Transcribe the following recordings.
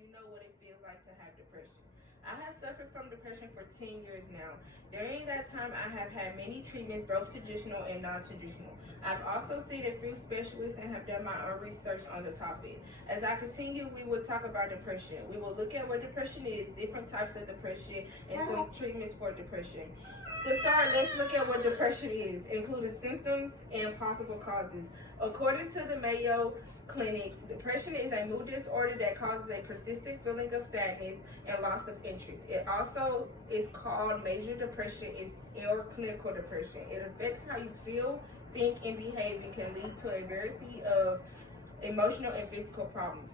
you know what it feels like to have depression. I have suffered from depression for 10 years now. During that time, I have had many treatments, both traditional and non-traditional. I've also seen a few specialists and have done my own research on the topic. As I continue, we will talk about depression. We will look at what depression is, different types of depression, and some treatments for depression. To start, let's look at what depression is, including symptoms and possible causes. According to the Mayo Clinic, depression is a mood disorder that causes a persistent feeling of sadness and loss of interest. It also is called major depression or clinical depression. It affects how you feel, think, and behave and can lead to a variety of emotional and physical problems.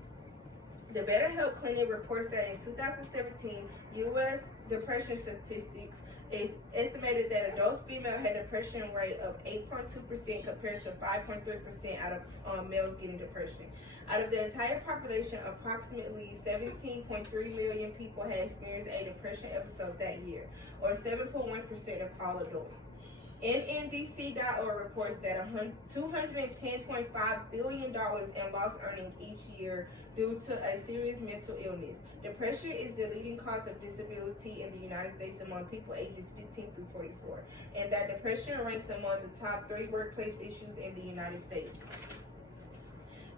The BetterHelp Clinic reports that in 2017, U.S. depression statistics is estimated that adult female had a depression rate of 8.2% compared to 5.3% out of males getting depression. Out of the entire population, approximately 17.3 million people had experienced a depression episode that year, or 7.1% of all adults. NNDC.org reports that $210.5 billion in lost earnings each year due to a serious mental illness. Depression is the leading cause of disability in the United States among people ages 15 through 44, and that depression ranks among the top 3 workplace issues in the United States.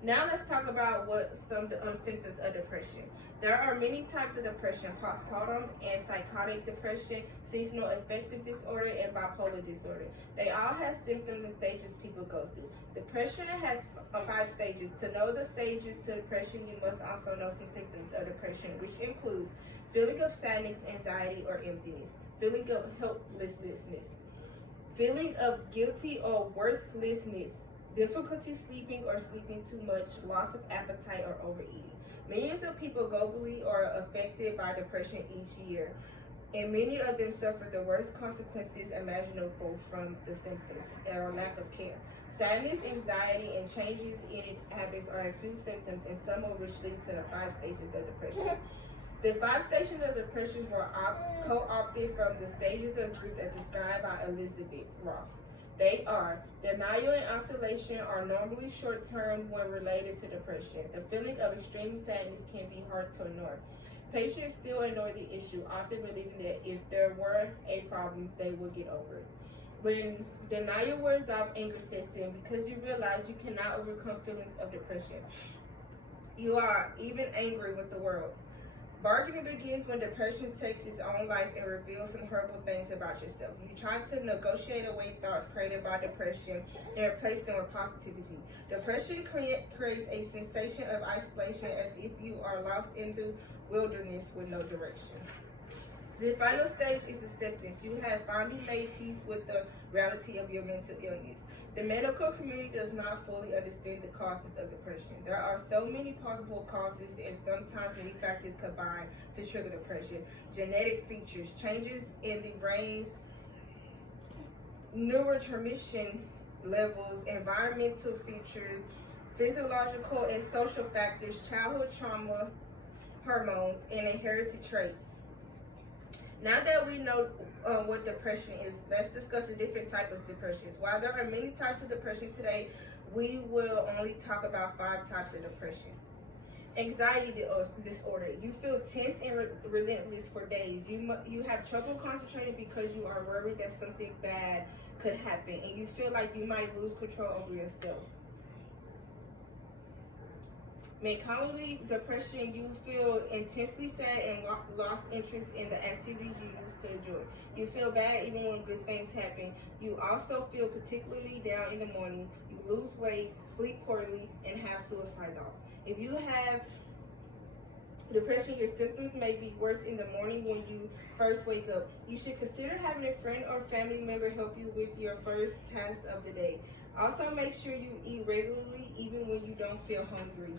Now let's talk about what some symptoms of depression. There are many types of depression: postpartum and psychotic depression, seasonal affective disorder, and bipolar disorder. They all have symptoms and stages people go through. Depression has 5 stages. To know the stages to depression, you must also know some symptoms of depression, which includes feeling of sadness, anxiety, or emptiness, feeling of helplessness, feeling of guilty or worthlessness, difficulty sleeping or sleeping too much, loss of appetite, or overeating. Millions of people globally are affected by depression each year, and many of them suffer the worst consequences imaginable from the symptoms or lack of care. Sadness, anxiety, and changes in habits are a few symptoms, and some of which lead to the 5 stages of depression. The 5 stages of depression were co-opted from the stages of grief as described by Elizabeth Ross. They are: denial and isolation are normally short-term when related to depression. The feeling of extreme sadness can be hard to ignore. Patients still ignore the issue, often believing that if there were a problem, they would get over it. When denial wears off, anger sets in because you realize you cannot overcome feelings of depression. You are even angry with the world. Bargaining begins when depression takes its own life and reveals some horrible things about yourself. You try to negotiate away thoughts created by depression and replace them with positivity. Depression creates a sensation of isolation as if you are lost in the wilderness with no direction. The final stage is acceptance. You have finally made peace with the reality of your mental illness. The medical community does not fully understand the causes of depression. There are so many possible causes, and sometimes many factors combine to trigger depression. Genetic features, changes in the brain's neurotransmission levels, environmental features, physiological and social factors, childhood trauma, hormones, and inherited traits. Now that we know what depression is, let's discuss the different types of depressions. While there are many types of depression today, we will only talk about 5 types of depression. Anxiety disorder. You feel tense and relentless for days. You have trouble concentrating because you are worried that something bad could happen, and you feel like you might lose control over yourself. Melancholy depression, you feel intensely sad and lost interest in the activities you used to enjoy. You feel bad even when good things happen. You also feel particularly down in the morning. You lose weight, sleep poorly, and have suicidal thoughts. If you have depression, your symptoms may be worse in the morning when you first wake up. You should consider having a friend or family member help you with your first task of the day. Also, make sure you eat regularly even when you don't feel hungry.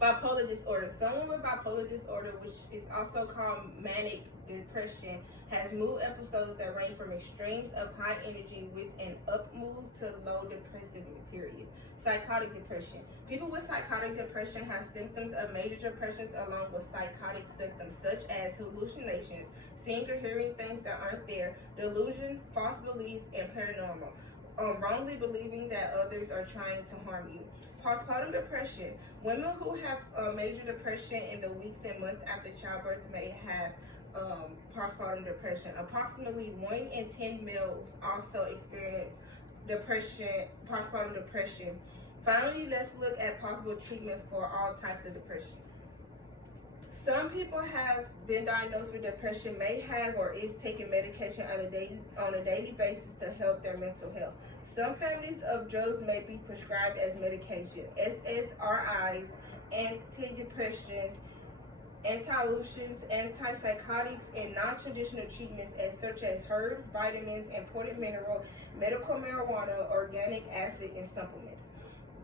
Bipolar disorder. Someone with bipolar disorder, which is also called manic depression, has mood episodes that range from extremes of high energy with an up mood to low depressive periods. Psychotic depression. People with psychotic depression have symptoms of major depressions along with psychotic symptoms such as hallucinations, seeing or hearing things that aren't there, delusion, false beliefs, and paranormal. wrongly believing that others are trying to harm you. Postpartum depression. Women who have major depression in the weeks and months after childbirth may have postpartum depression. Approximately 1 in 10 males also experience postpartum depression. Finally, let's look at possible treatment for all types of depression. Some people have been diagnosed with depression, may have or is taking medication on a daily basis to help their mental health. Some families of drugs may be prescribed as medication. SSRIs, antidepressants, anti-leucins, antipsychotics, and non-traditional treatments such as herb, vitamins, imported mineral, medical marijuana, organic acid, and supplements.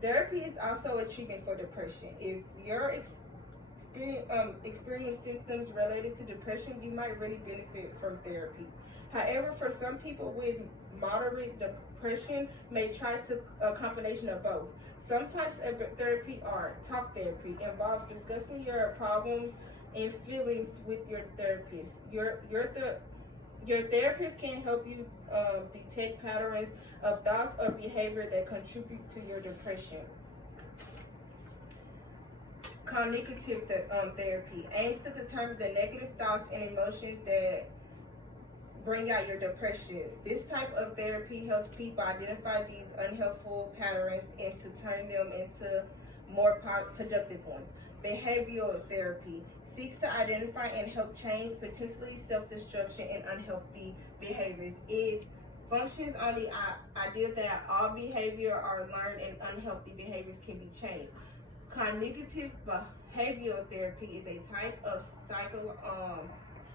Therapy is also a treatment for depression. If you're experience symptoms related to depression, you might really benefit from therapy. However, for some people with moderate depression may try to a combination of both. Some types of therapy are talk therapy, involves discussing your problems and feelings with your therapist. Your therapist can help you detect patterns of thoughts or behavior that contribute to your depression. Cognitive therapy aims to determine the negative thoughts and emotions that bring out your depression. This type of therapy helps people identify these unhelpful patterns and to turn them into more productive ones. Behavioral therapy seeks to identify and help change potentially self-destruction and unhealthy behaviors. It functions on the idea that all behavior are learned and unhealthy behaviors can be changed. Cognitive behavioral therapy is a type of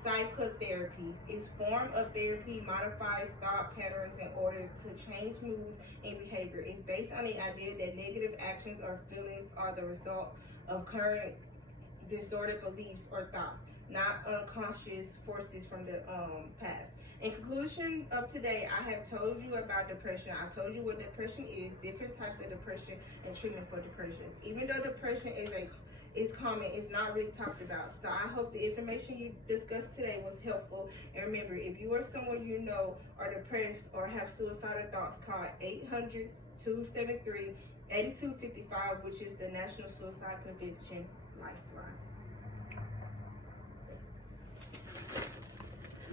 psychotherapy. Its form of therapy modifies thought patterns in order to change moods and behavior. It's based on the idea that negative actions or feelings are the result of current disordered beliefs or thoughts, not unconscious forces from the past. In conclusion of today, I have told you about depression. I told you what depression is, different types of depression, and treatment for depression. Even though depression is common, it's not really talked about. So I hope the information you discussed today was helpful. And remember, if you or someone you know are depressed or have suicidal thoughts, call 800-273-8255, which is the National Suicide Prevention Lifeline.